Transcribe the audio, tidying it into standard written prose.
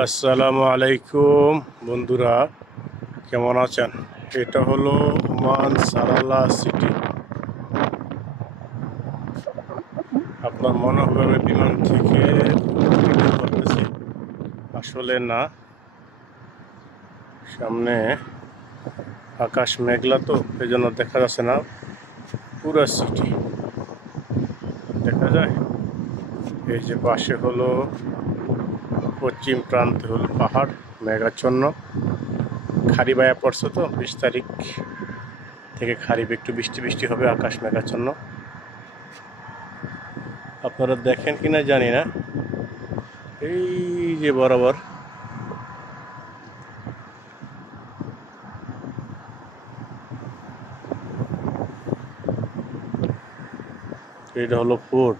আসসালামু আলাইকুম বন্ধুরা, কেমন আছেন? এটা হলো ওমান সারালা সিটি। আপনার মনে হবে আমি বিমান থেকে ভিডিও করতেছি, আসলে না। সামনে আকাশ মেঘলা, তো এই জন্য দেখা যাচ্ছে না পুরো সিটি দেখা যায়। এই যে পাশে হলো পশ্চিম প্রান্তে হলো পাহাড়, মেঘাচ্ছন্ন। খারিফ আয়া পড়ছে, তো 20 তারিখ থেকে খারিফ একটু বৃষ্টি বৃষ্টি হবে, আকাশ মেঘাচ্ছন্ন। আপনারা দেখেন কিনা জানি না, এই যে বরাবর এটা হলো ফোর্ট।